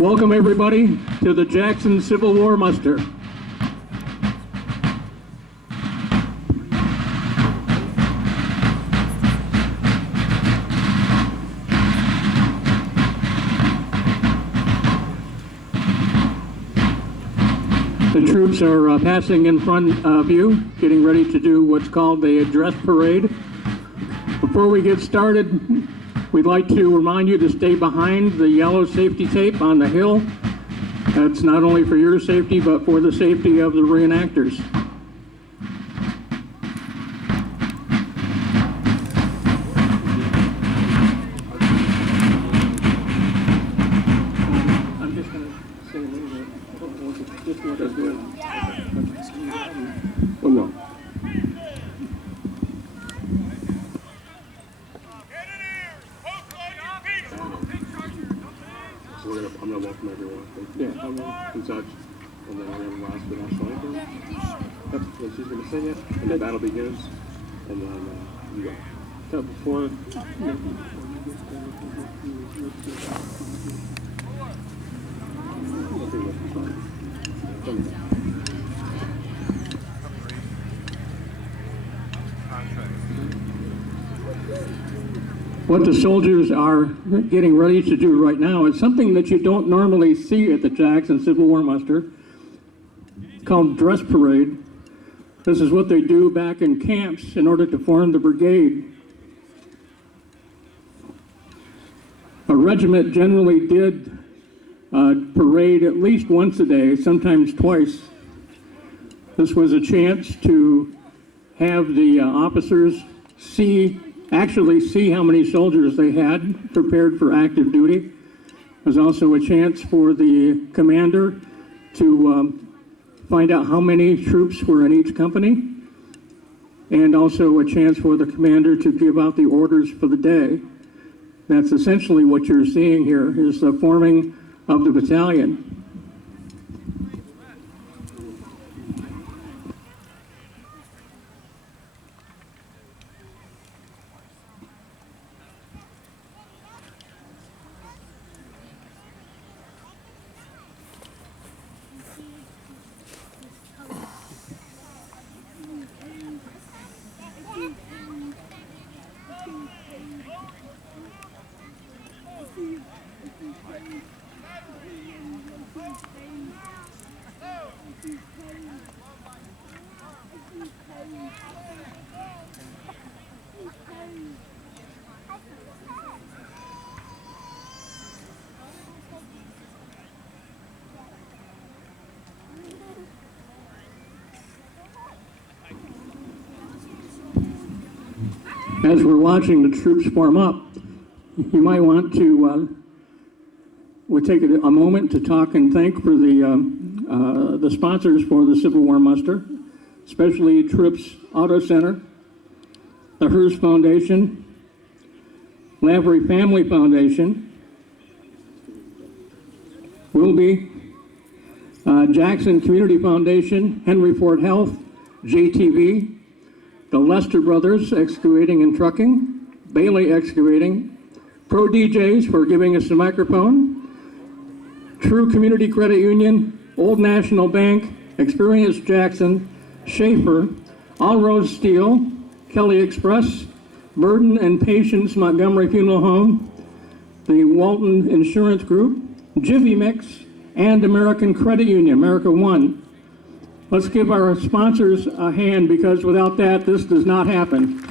Welcome everybody to the Jackson Civil War muster. The troops are passing in front of you, getting ready to do what's called the dress parade. Before we get started, we'd like to remind you to stay behind the yellow safety tape on the hill. That's not only for your safety, but for the safety of the reenactors. I'm just going to say a little bit. I don't know if this one is good. Oh, no. I'm going to welcome everyone. Yeah, and such. And then we're going to last but not least. Yep, and she's going to sing it, and the battle begins. And then you go. So before. What the soldiers are getting ready to do right now is something that you don't normally see at the Jackson Civil War muster, called dress parade. This is what they do back in camps in order to form the brigade. A regiment generally did parade at least once a day, sometimes twice. This was a chance to have the officers actually see how many soldiers they had prepared for active duty. There's also a chance for the commander to find out how many troops were in each company, and also a chance for the commander to give out the orders for the day. That's essentially what you're seeing here, is the forming of the battalion. As we're watching the troops form up, you might want to we'll take a moment to talk and thank for the sponsors for the Civil War muster, especially Troops Auto Center, the Hearst Foundation, Lavery Family Foundation, Wilby, Jackson Community Foundation, Henry Ford Health, JTV, the Lester Brothers Excavating and Trucking, Bailey Excavating, Pro DJs for giving us a microphone, True Community Credit Union, Old National Bank, Experience Jackson, Schaefer, All Roads Steel, Kelly Express, Burden and Patience Montgomery Funeral Home, the Walton Insurance Group, Jiffy Mix, and American Credit Union, America One. Let's give our sponsors a hand, because without that, this does not happen.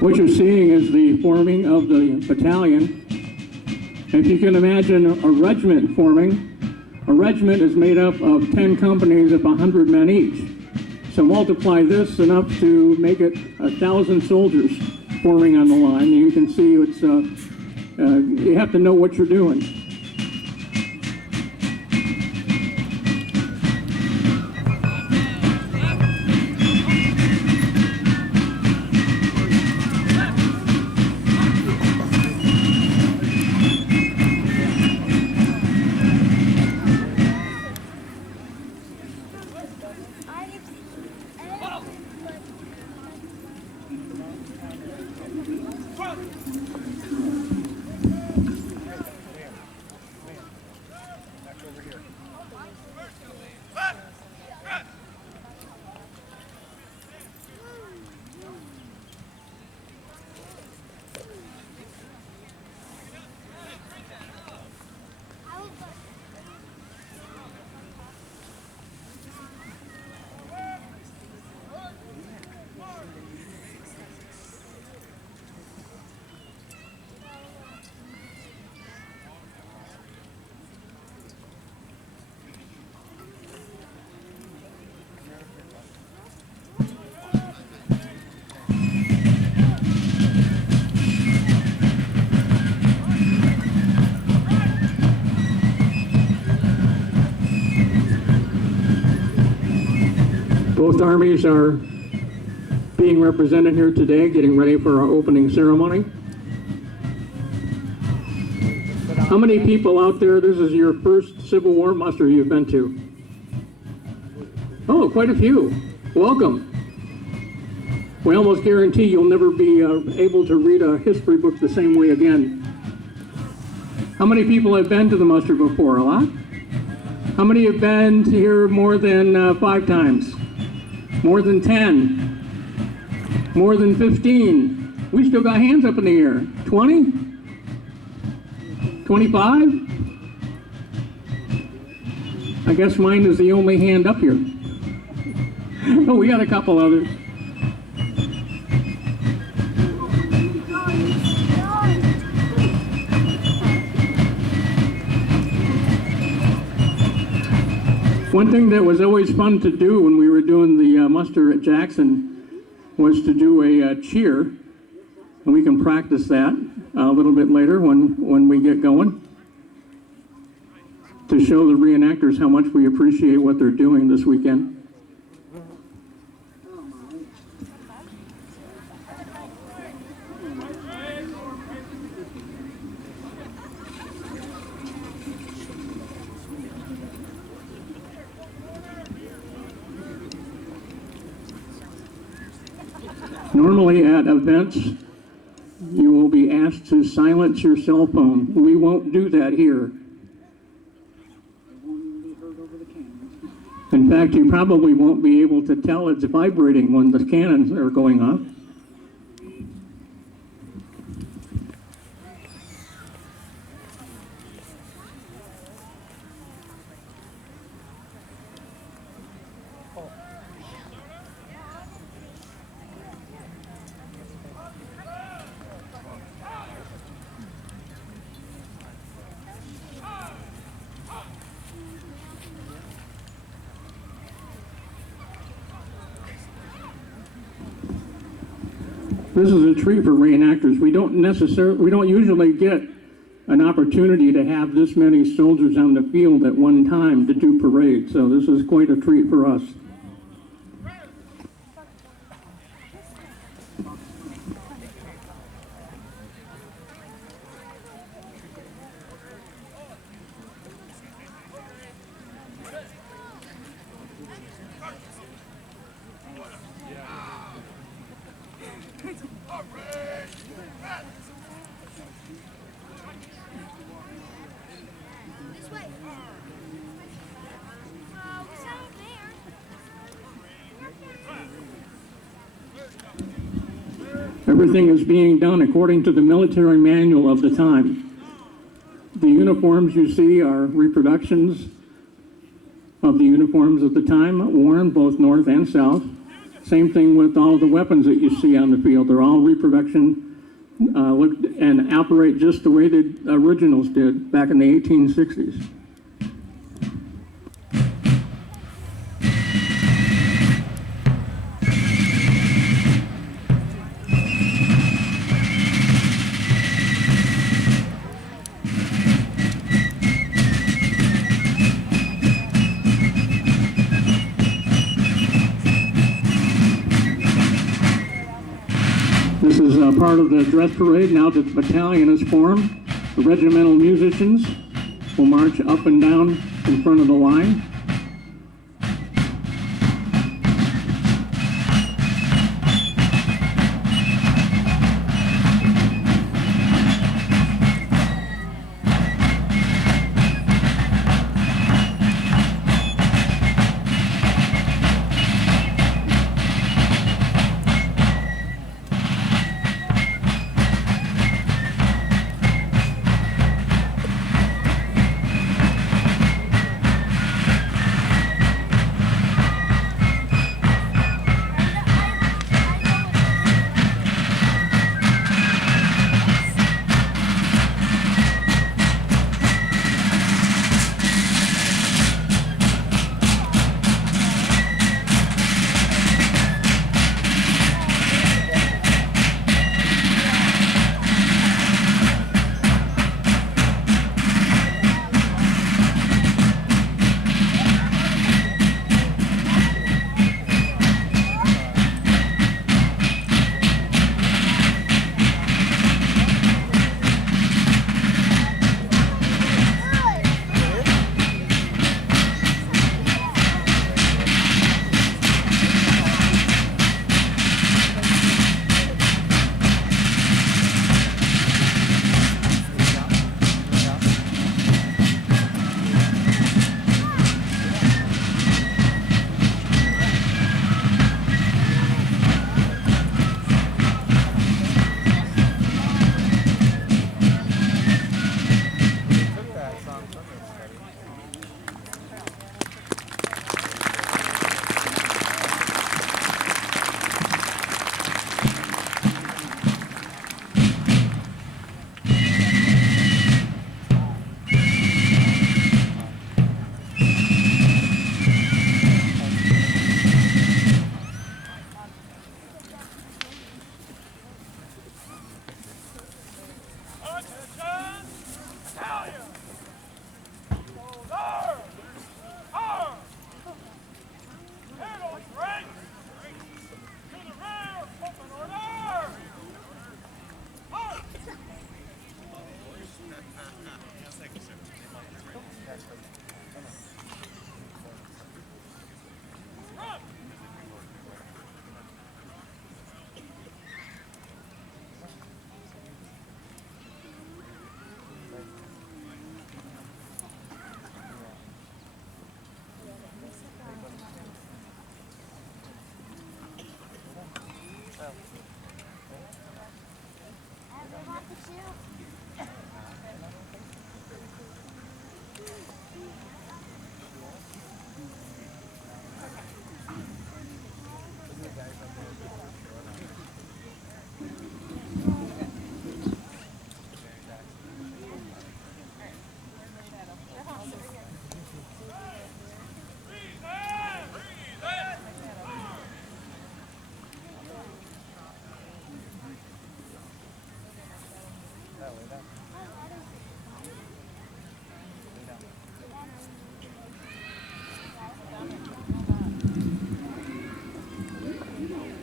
What you're seeing is the forming of the battalion. If you can imagine a regiment forming, a regiment is made up of 10 companies of 100 men each. So multiply this enough to make it 1,000 soldiers forming on the line. And you can see it's, you have to know what you're doing. Both armies are being represented here today, getting ready for our opening ceremony. How many people out there, this is your first Civil War muster you've been to? Oh, quite a few. Welcome. We almost guarantee you'll never be able to read a history book the same way again. How many people have been to the muster before? A lot? How many have been here more than 5 times? More than 10? More than 15? We still got hands up in the air. 20? 25? I guess mine is the only hand up here. Oh, we got a couple others. One thing that was always fun to do when we were doing the muster at Jackson was to do a cheer, and we can practice that a little bit later when we get going, to show the reenactors how much we appreciate what they're doing this weekend. Normally at events, you will be asked to silence your cell phone. We won't do that here. In fact, you probably won't be able to tell it's vibrating when the cannons are going off. This is a treat for reenactors. We don't usually get an opportunity to have this many soldiers on the field at one time to do parades, so this is quite a treat for us. Everything is being done according to the military manual of the time. The uniforms you see are reproductions of the uniforms of the time, worn both north and south. Same thing with all of the weapons that you see on the field. They're all reproduction and operate just the way the originals did back in the 1860s. This is part of the dress parade. Now the battalion is formed. The regimental musicians will march up and down in front of the line.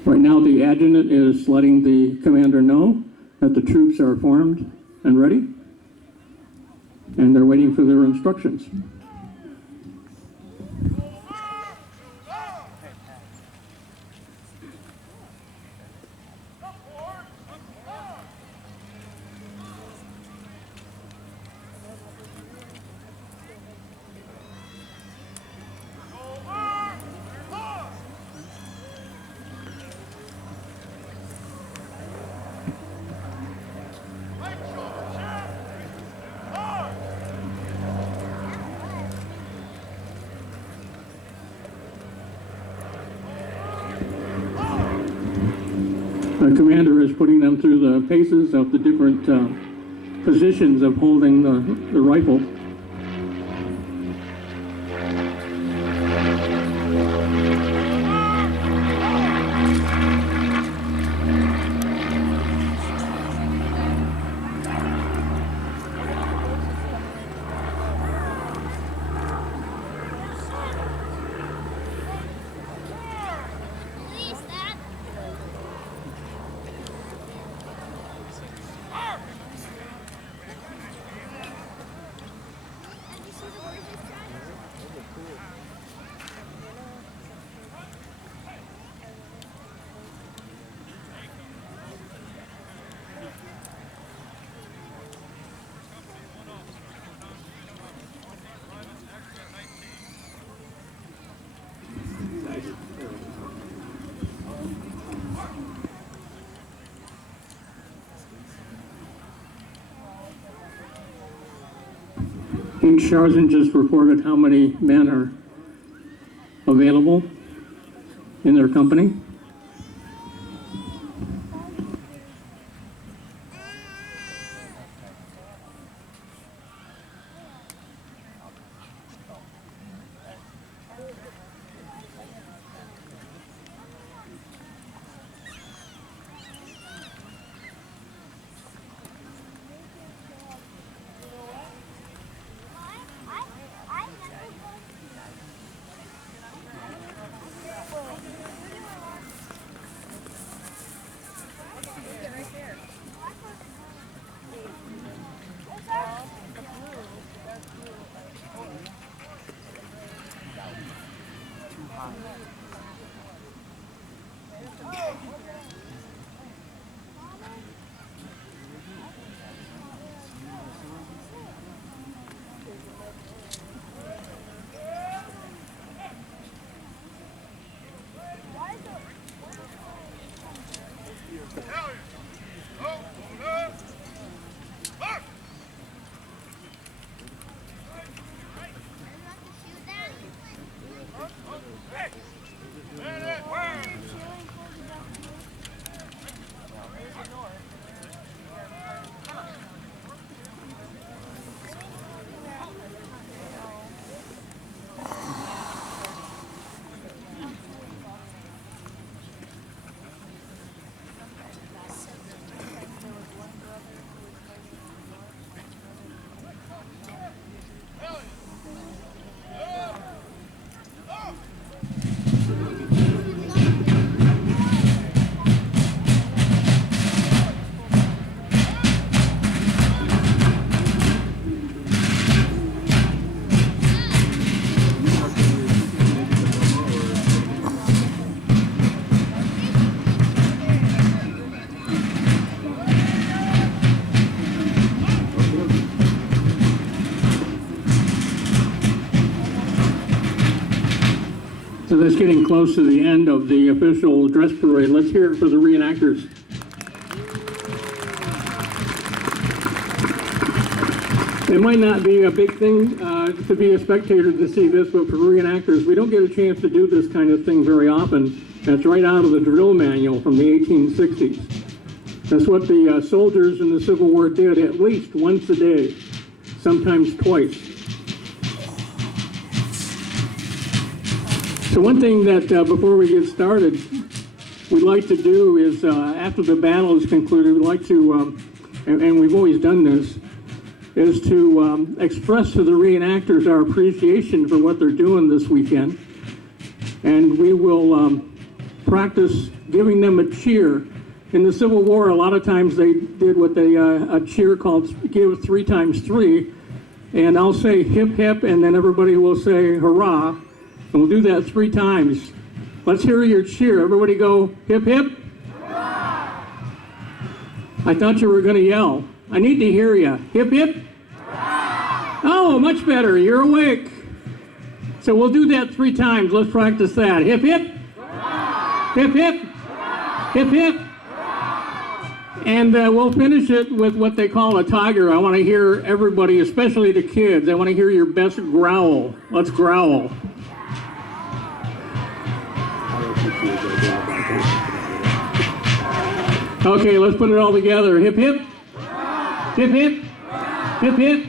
Right now, the adjutant is letting the commander know that the troops are formed and ready, and they're waiting for their instructions. The commander is putting them through the paces of the different positions of holding the rifle. Each sergeant just reported how many men are available in their company. So that's getting close to the end of the official dress parade. Let's hear it for the reenactors. It might not be a big thing to be a spectator to see this, but for reenactors, we don't get a chance to do this kind of thing very often. That's right out of the drill manual from the 1860s. That's what the soldiers in the Civil War did at least once a day, sometimes twice. So one thing that before we get started, we'd like to do is after the battle is concluded, we'd like to, and we've always done this, is to express to the reenactors our appreciation for what they're doing this weekend. And we will practice giving them a cheer. In the Civil War, a lot of times they did what they, a cheer called give 3 times 3. And I'll say hip hip, and then everybody will say hurrah. And we'll do that 3 times. Let's hear your cheer. Everybody go hip hip. Hurrah! I thought you were going to yell. I need to hear you. Hip hip. Hurrah! Oh, much better. You're awake. So we'll do that 3 times. Let's practice that. Hip hip. Hurrah! Hip hip. Hurrah! Hip hip. Hurrah! And we'll finish it with what they call a tiger. I want to hear everybody, especially the kids. I want to hear your best growl. Let's growl. Okay, let's put it all together. Hip, hip. Hip, hip. Hip, hip.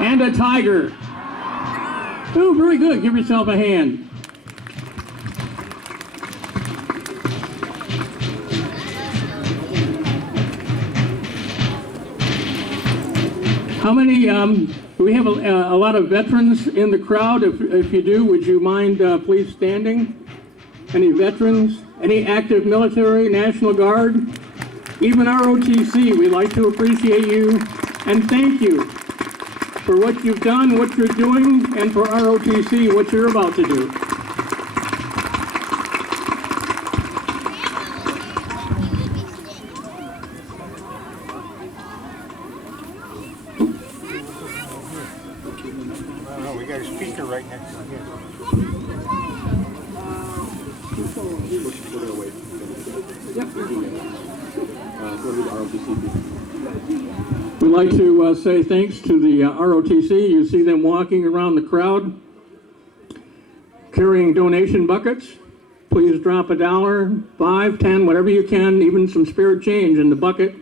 And a tiger. Oh, very good. Give yourself a hand. How many, we have a lot of veterans in the crowd. If you do, would you mind please standing? Any veterans? Any active military, National Guard? Even ROTC, we'd like to appreciate you and thank you for what you've done, what you're doing, and for ROTC, what you're about to do. We got a speaker right next to him. We'd like to say thanks to the ROTC. You see them walking around the crowd, carrying donation buckets. Please drop $1, $5, $10, whatever you can, even some spare change in the bucket.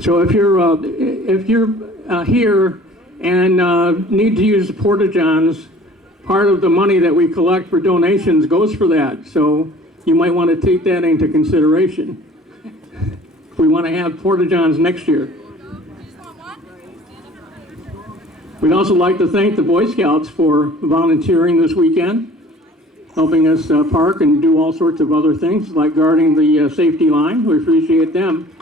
So if you're here and need to use the porta-johns, part of the money that we collect for donations goes for that. So you might want to take that into consideration. We want to have porta-johns next year. We'd also like to thank the Boy Scouts for volunteering this weekend, helping us park and do all sorts of other things like guarding the safety line. We appreciate them.